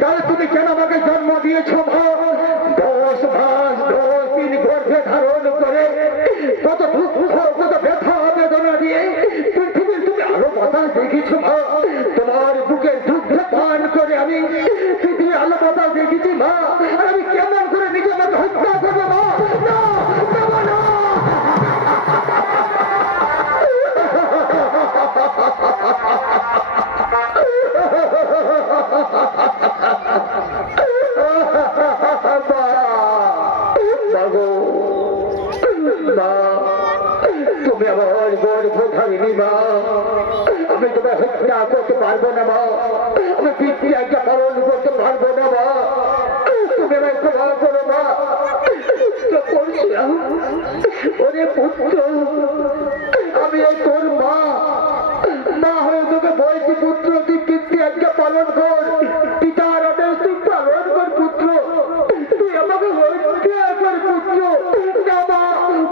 তাহলে তুমি কেন আমাকে জন্ম দিয়েছ? 10 মাস 10 দিন গর্ভে ধারণ করে কত দুঃখ কত ব্যথা বেদনা দিয়ে পৃথিবীর তুমি আলো বাতাস দেখেছ। তোমার বুকের দুধ পান করে আমি পৃথিবীর আলো বাতাস দেখেছি মা। আর আমি কেমন করে নিজে আমাকে হত্যা করবো মা? না না তুমি আমার গর্ভধারিণী মা। আমি তোমার হত্যা করতে পারবো না মা। আমি পিতৃ আজ্ঞা পালন করতে পারবো না মা। তুমি আমায় ক্ষমা করো মা। ওরে পুত্র, আমি তোর মা। মা হয়ে তোকে বলছি পুত্র, তুই পিতৃ আজ্ঞা পালন কর, পিতার আদেশ তুই পালন কর পুত্র। তুই আমাকে হত্যা কর পুত্র। না মা,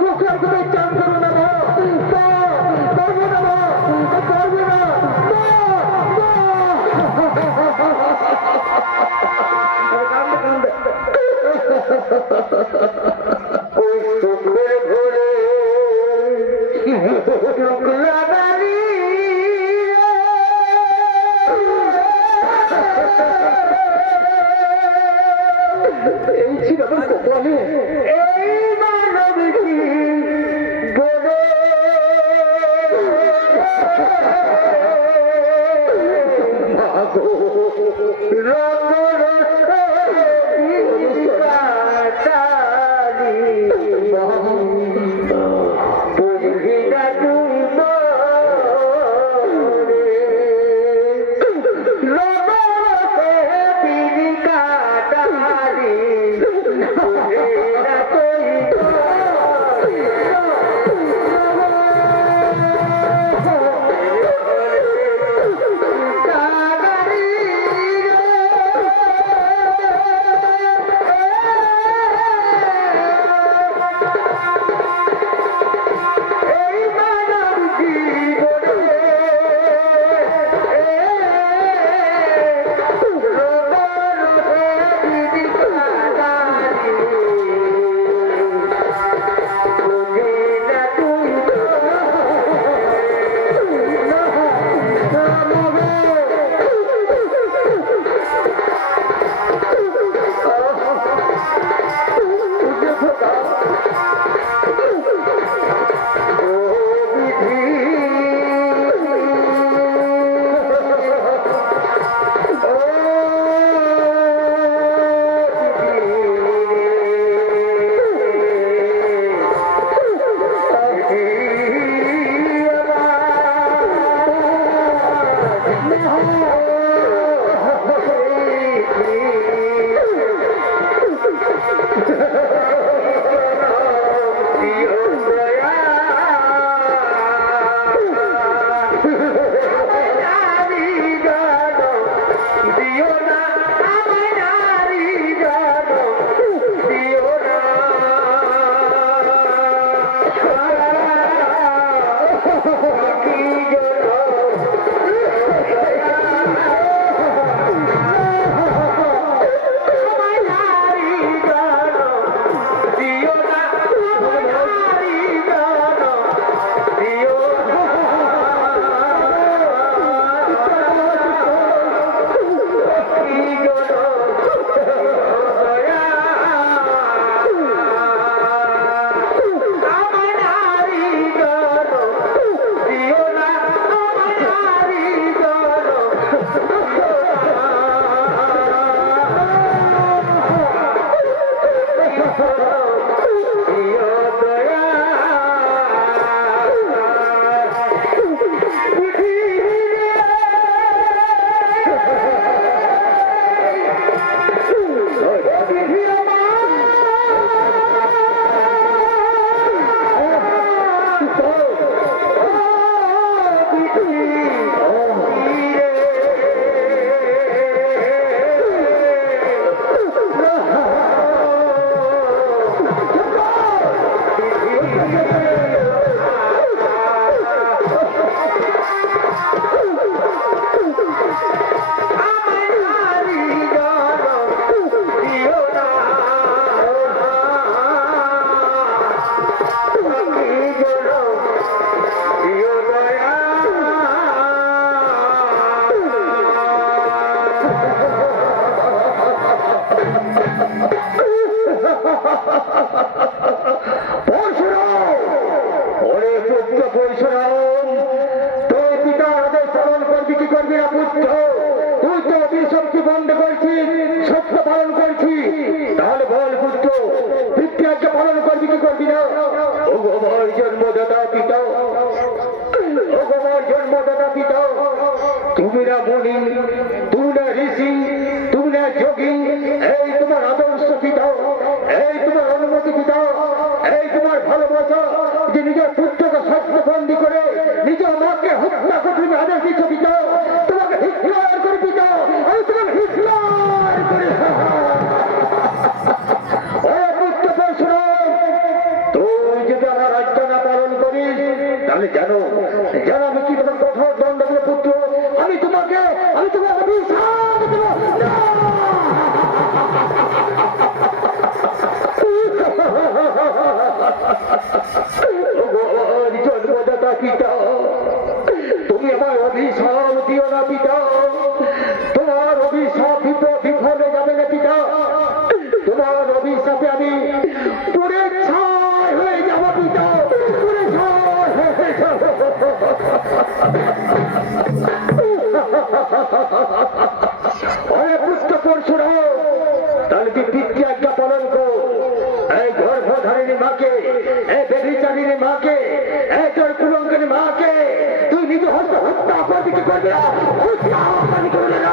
মুখের কথা চান করো না মা। পারবো না মা, পারবো না ওই সুখের ঘরে এই ছিল আমার কপালে। এই মানবী বলে পরশুরাম, ওরে পুত্র পরশুরাম, তুই পিতার আদেশ পালন করবি কি করবি না পুত্র? তুই তো অভিশপ্তি বন্ধ করছিস, সত্য পালন করছিস, তাহলে বল পুত্র, পিতৃআজ্ঞা পালন করবি কি করবি না? ও আমার জন্মদাতা পিতা, ও আমার জন্মদাতা পিতা, তুমি না মুনি, তুমি না ঋষি, তুমি না যোগী, এই তোমার আদর্শ পিতা, এই তোমার অনুমতি পিতা, এই তোমার ভালোবাসা যে নিজের পুত্রকে সত্যবন্দী করে নিজের মাকে হত্যা করে তুমি আদেশ দিচ্ছ পিতা, তোমাকে হিটলার করে পিতা, আমি তোমাকে হিটলার করে পুত্র পরশুরাম, তুই যদি আমার রাজ্য না পালন করিস তাহলে জানো জানো আমি কি তোমার কঠোর দণ্ড দেবো পুত্র, আমি তোমাকে অভিশাপ দেব। জন্মদাতা পিতা, তুমি আমার অভিশাপ দিও না পিতা, তোমার অভিশাপ বিফলে যাবে না পিতা, তোমার অভিশাপে আমি পুরে ছাই হয়ে যাব পিতা, পুরে ছাই হয়ে যাব। অরে পুত্র পরশুরাম, তাহলে তুই পিতৃআজ্ঞা পালন কর, এই গর্ভধারিণী মাকে, এই ব্যভিচারিণী মাকে, এই তোর কুলঙ্কিনী মাকে তুই নিজ হত্যা করবি কি করবি না? হত্যা করবি না।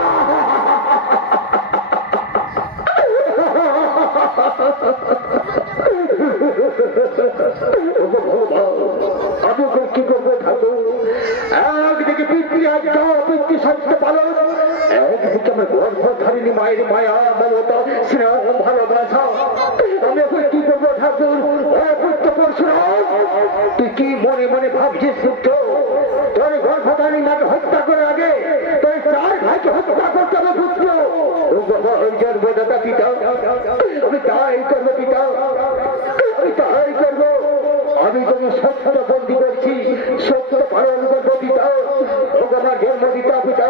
আমি কি করবো ঠাকুর? একদিকে পিতৃআজ্ঞা পিতৃ সত্য পালন, একদিকে আমার গর্ভধারিণী মায়ের মায়া মমতা স্নেহ ভালোবাসা, আমি এখন কি করবো ঠাকুর? পুত্র পরশুরাম, তুই কি মনে মনে ভাবছিস পুত্র? তোর গর্ভধারিণী মাকে হত্যা করার আগে তোর 4 ভাইকে হত্যা করতে হবে পুত্র। জন্মদাতা পিতা, আমি তাই করবো পিতা, আমি তাই করবো। আমি তুমি সত্য বন্দী করছি, সত্য পালন করবো পিতা। আমার জন্মদিতা পিতা,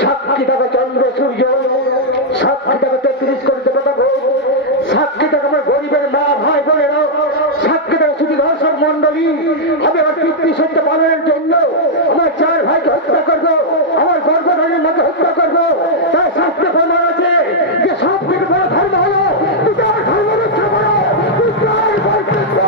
সাক্ষী থাকা চন্দ্র সূর্য, সাক্ষী থাকা 33 কোটি দেবতা, সাক্ষী থাকা আমার গরিবের মা ভাই বোনেরা, সাক্ষী থাকা শুধু দর্শক মন্ডলী। আমি আমার পিতৃ সত্য পালনের জন্য আমার 4 ভাইকে হত্যা করবো, আমার গর্ভধারীর মাকে হত্যা করবো। তার শাস্ত্রে প্রমাণ আছে যে সব থেকে বড় ধর্ম হলো পিতার ধর্ম রক্ষা করো, পিতার কর্তব্য।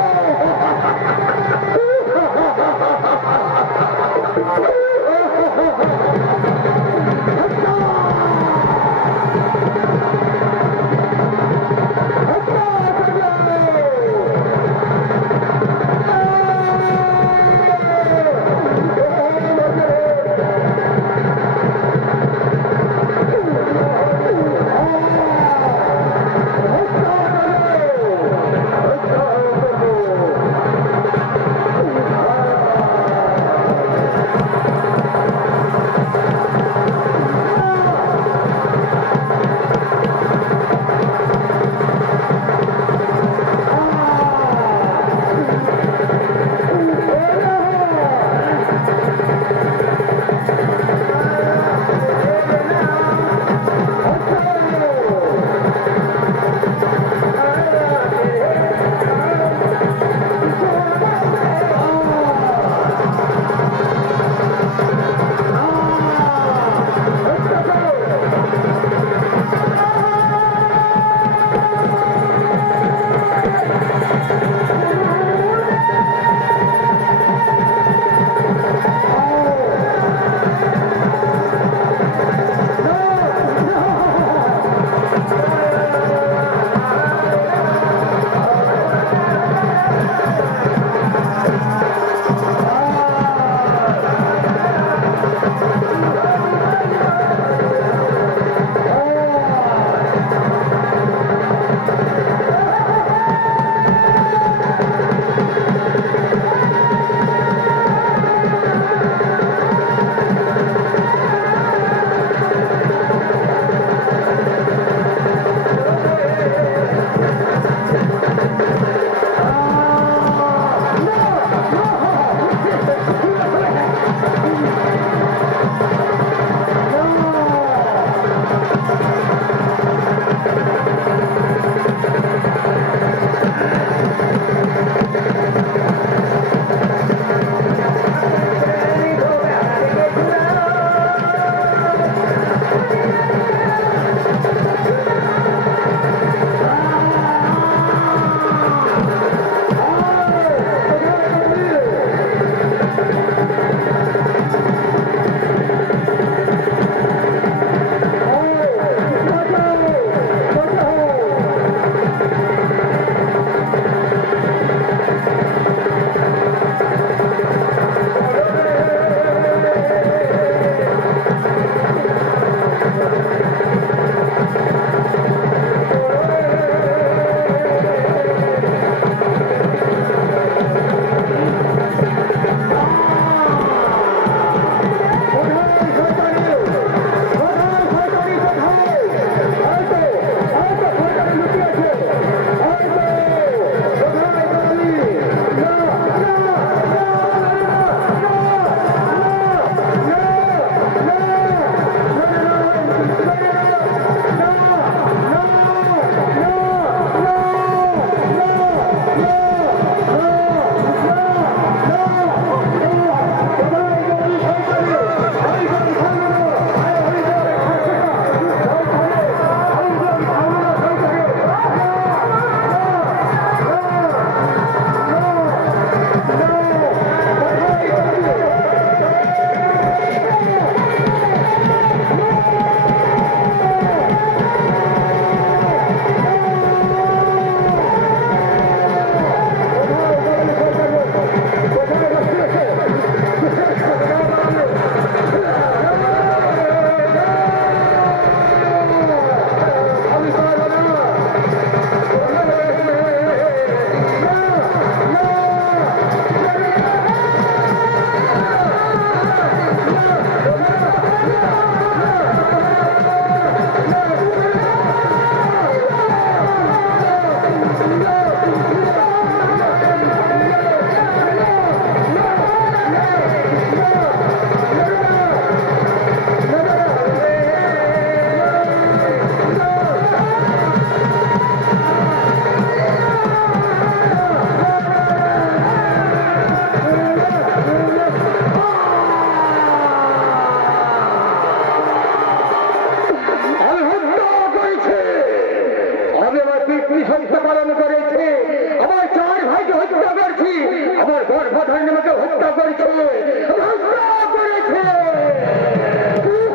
করেছে, হত্যা করেছে,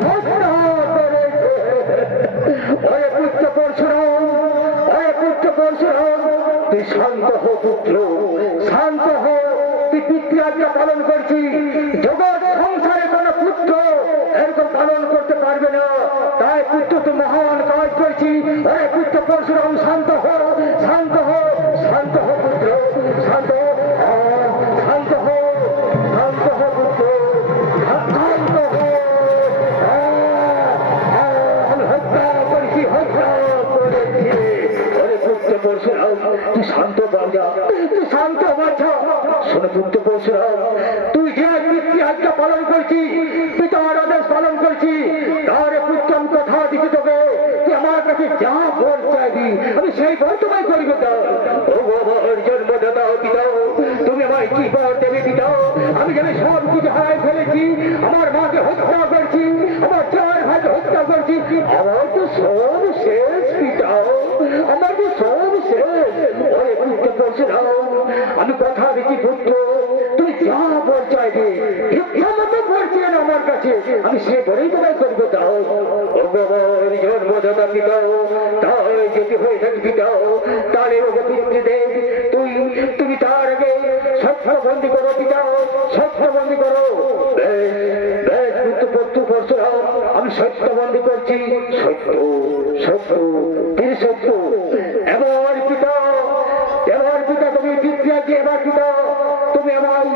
হত্যা করেছে। ওরে পুত্র পরশুরাম, ওরে পুত্র পরশুরাম, তুই শান্ত হো পুত্র, শান্ত হো। তুই পিতৃআজ্ঞা পালন করছি, জগৎ সংসারে কোন পুত্র এরকম পালন করতে পারবে না। তাই পুত্র তো মহান কাজ করছি। ওরে পুত্র পরশুরাম, শান্ত হো, শান্ত হো, শান্ত হো পুত্র, শান্ত হো, শান্ত হো, শান্ত হো পুত্র, শান্ত হো। আমি হত্যা করেছি, হত্যা করেছি। ওরে পুত্র পরশুরাম, তুই শান্ত বাজা, তুই শান্ত বাজা। শোনো পুত্র পরশুরাম, তুই যে পিতৃআজ্ঞা পালন করছি, পিতার আদেশ পালন করছি, তার পুত্র আমি কথা দিতে তোকে, তুই আমার কাছে যা বল চাইবি আমি সেই বল তোমায় করিবে দাও। ও আমার জন্মদাতা পিতা, তুমি আমায় কি বল দেবে পিতা? আমি যেন সব কিছু হারাই ফেলেছি, আমার মাকে হত্যা করছি, আমার চার ভাইকে হত্যা করছি, আমার তো সব শেষ পিতা, আমার তো সব শেষ। ওরে পুত্র পরশুরাম, আমি কথা দিচ্ছি পুত্র, তুমি যা বল চাইবে মতো পড়ছে না আমার কাছে, আমি সে বলেই তোমায় করবো দাও। ও আমার জন্মদাতা পিতা, তাই যদি হয়ে থাকে পিতা, তাহলে ওকে পিতৃদেব তুমি তার আগে সত্যবন্দি করো পিতা, সত্যবন্দি করো। বেশ পুত্র পরশুরাম, আমি সত্যবন্দি করছি, সত্য সত্য তিনি সত্য। এবার পিতা, এবার পিতা তুমি পিতৃআজ্ঞা, এবার পিতা তুমি আমায়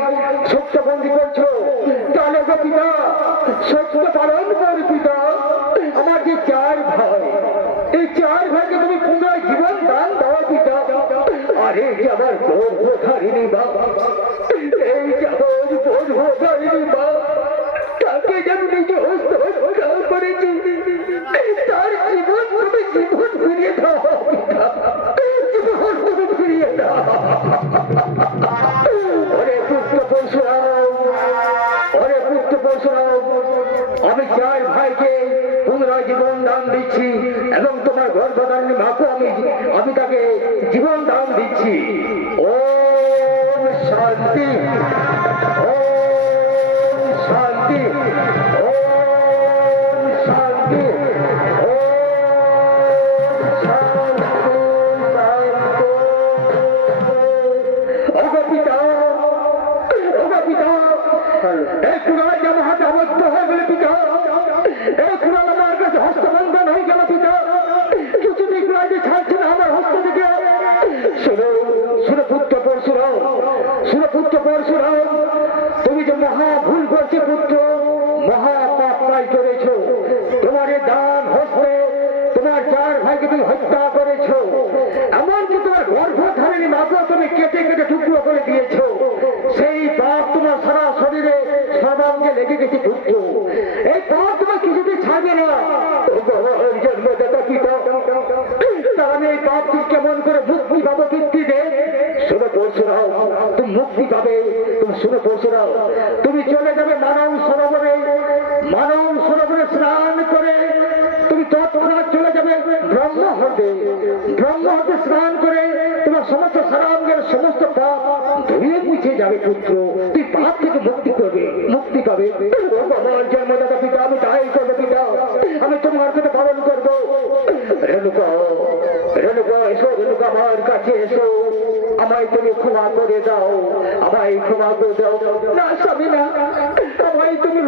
সত্যবন্দি করছো, তাহলে গো পিতা সত্য পালন কর পিতা। আমার যে চার ভাই, এই চার ভাইকে তুমি পুনরায় জীবন দান দাও পিতা। আরে যে আমার গর্ভধারিণী বা, এই যে আমার গর্ভধারিণী বা, তাকে যেন নিজে হস্ত হত্যা করেছি, তার জীবন তুমি জীবন ফিরিয়ে দাও পিতা, জীবন তুমি ফিরিয়ে দাও। ওরে পুত্র পরশুরাম, ওরে পুত্র পরশুরাম, আমি চার ভাইকে পুনরায় জীবন দান দিচ্ছি এবং তোমার গর্ভধারিণী মাকে আমি তাকে জীবন দান দিচ্ছি। ওম শান্তি, ওম শান্তি, ওম শান্তি, ওম শান্তি, ওগো পিতা, ওগো পিতা, এই কুড়াল যেন হাতে আবদ্ধ হয়ে গেলে পিতা, এই কুড়াল আমার কাছে হস্তবন্ধন হয়ে গেল পিতা, কিছুদিন কুড়াইতে ছাড়ছে না আমার হস্ত থেকে। শোনো শোনো পুত্র পরশুরাম, শোনো পুত্র পরশুরাম, তুমি যে মহা ভুল করছো পুত্র, মহা পাপ কাজ করেছো। তোমার এই দান হস্তে তোমার চার ভাইকে তুমি হত্যা করেছো, এমনকি তোমার গর্ভধারিণী মাকেও তুমি কেটে কেটে টুকরো করে দিয়েছো। সেই পাপ তোমার সারা শরীরে সর্বাঙ্গে লেগে গেছে পুত্র, এই পাপ তোমার কিছুতেই ছাড়বে না। জন্মদাতা পিতা, আমি এই পাপ তুমি কেমন করে মুক্তি পাবো পিতৃদেব? শোনো পরশুরাম, তুমি মুক্তি পাবে, তুমি শোনো পরশুরাম, তুমি চলে যাবে মানব সরোবরে, মানব সরোবরে স্নান করে তুমি তৎক্ষণাৎ চলে যাবে ব্রহ্মহ্রদে, ব্রহ্মহ্রদে স্নান করে তোমার সমস্ত সারাঙ্গের সমস্ত পাপ ধুয়ে মুছে যাবে পুত্র, তুই পাপ থেকে মুক্তি করবে, মুক্তি পাবে। আমার জন্মদাতা পিতা, আমি তাই করবো পিতা, আমি তোমার কথা পালন করবো। রেণুকা, রেণুকা এসো, রেণুকা আমার কাছে এসো, আমায় তুমি ক্ষমা করে দাও, আমায় ক্ষমা করে দাও। না স্বামী না, আমায় তুমি